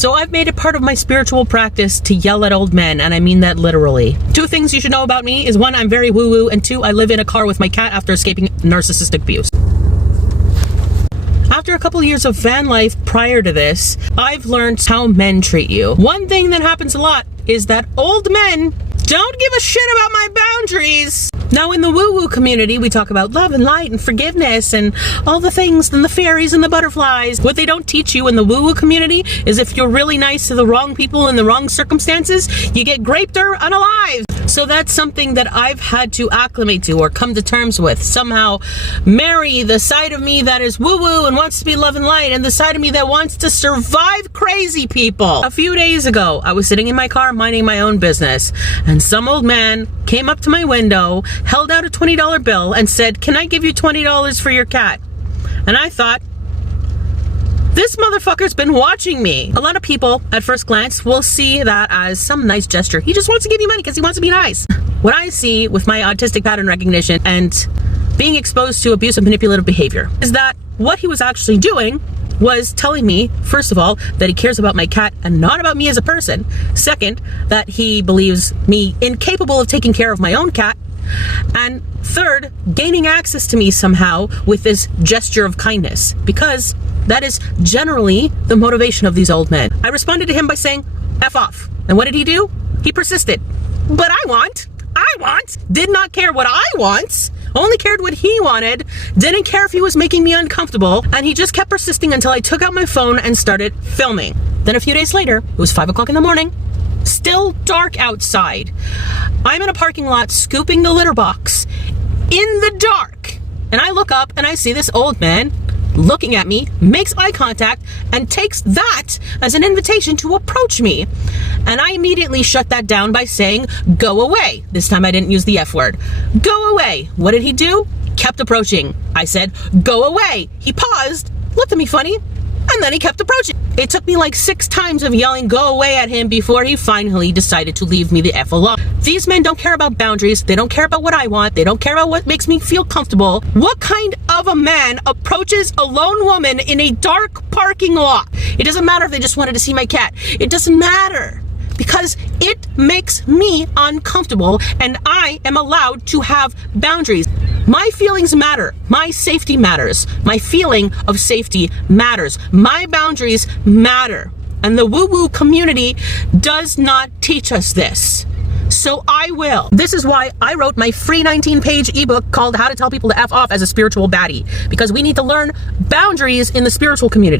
So I've made it part of my spiritual practice to yell at old men, and I mean that literally. 2 things you should know about me is 1, I'm very woo-woo, and 2, I live in a car with my cat after escaping narcissistic abuse. After a couple years of van life prior to this, I've learned how men treat you. One thing that happens a lot is that old men don't give a shit about my boundaries. Now in the woo-woo community, we talk about love and light and forgiveness and all the things and the fairies and the butterflies. What they don't teach you in the woo-woo community is if you're really nice to the wrong people in the wrong circumstances, you get raped or unalive. So that's something that I've had to acclimate to or come to terms with. Somehow marry the side of me that is woo-woo and wants to be love and light and the side of me that wants to survive crazy people. A few days ago, I was sitting in my car minding my own business, and some old man came up to my window, held out a $20 bill and said, "Can I give you $20 for your cat?" And I thought, this motherfucker's been watching me. A lot of people at first glance will see that as some nice gesture. He just wants to give you money because he wants to be nice. What I see with my autistic pattern recognition and being exposed to abusive manipulative behavior is that what he was actually doing was telling me, first of all, that he cares about my cat and not about me as a person. Second, that he believes me incapable of taking care of my own cat. And third, gaining access to me somehow with this gesture of kindness, because that is generally the motivation of these old men. I responded to him by saying, F off. And what did he do? He persisted. But I want, did not care what I want, only cared what he wanted, didn't care if he was making me uncomfortable, and he just kept persisting until I took out my phone and started filming. Then a few days later, it was 5 o'clock in the morning, still dark outside. I'm in a parking lot scooping the litter box in the dark, and I look up and I see this old man looking at me, makes eye contact, and takes that as an invitation to approach me. And I immediately shut that down by saying, "Go away." This time I didn't use the F word. Go away. What did he do? Kept approaching. I said, "Go away." He paused, looked at me funny, and then he kept approaching. It took me like 6 times of yelling "go away" at him before he finally decided to leave me the F alone. These men don't care about boundaries. They don't care about what I want. They don't care about what makes me feel comfortable. What kind of a man approaches a lone woman in a dark parking lot? It doesn't matter if they just wanted to see my cat. It doesn't matter, because it makes me uncomfortable, and I am allowed to have boundaries. My feelings matter. My safety matters. My feeling of safety matters. My boundaries matter. And the woo-woo community does not teach us this. So I will. This is why I wrote my free 19-page ebook called How to Tell People to F Off as a Spiritual Baddie, because we need to learn boundaries in the spiritual community.